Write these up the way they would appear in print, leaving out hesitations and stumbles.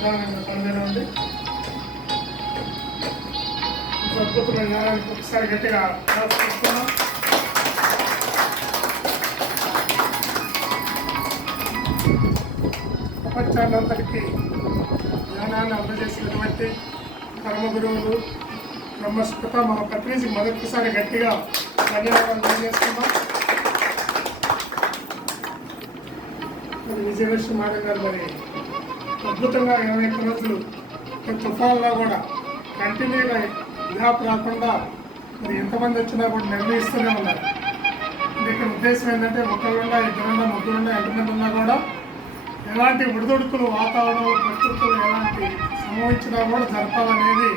నిదానంగా పనిచేయండి. అద్భుతమైన జ్ఞానానికి ఒకసారి గట్టిగా తీసుకున్నాం. ప్రపంచాన్నంతటికీ జ్ఞానాన్ని అందజేసినటువంటి కర్మ గురువులు బ్రహ్మస్పృత మా పత్రిజీ మొదటిసారి గట్టిగా ధన్యవాదాలు తెలియజేస్తున్నాం. విజయలక్ష్మి మేడం గారు మరి అద్భుతంగా 21 రోజులు తుఫాన్లో కూడా కంటిన్యూగా గ్యాప్ రాకుండా మరి ఎంతమంది వచ్చినా కూడా నిర్ణయిస్తూనే ఉన్నారు. ఇక్కడ ఉద్దేశం ఏంటంటే ఒకళ్ళున్నా ఇద్దరున్నా ముగ్గురున్నా ఎంతమంది ఉన్నా కూడా ఎలాంటి ఒడిదొడుకులు వాతావరణంలో ప్రకృతులు ఎలాంటి సంభవించినా కూడా జరపాలనేది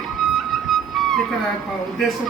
ఇక్కడ ఉద్దేశం.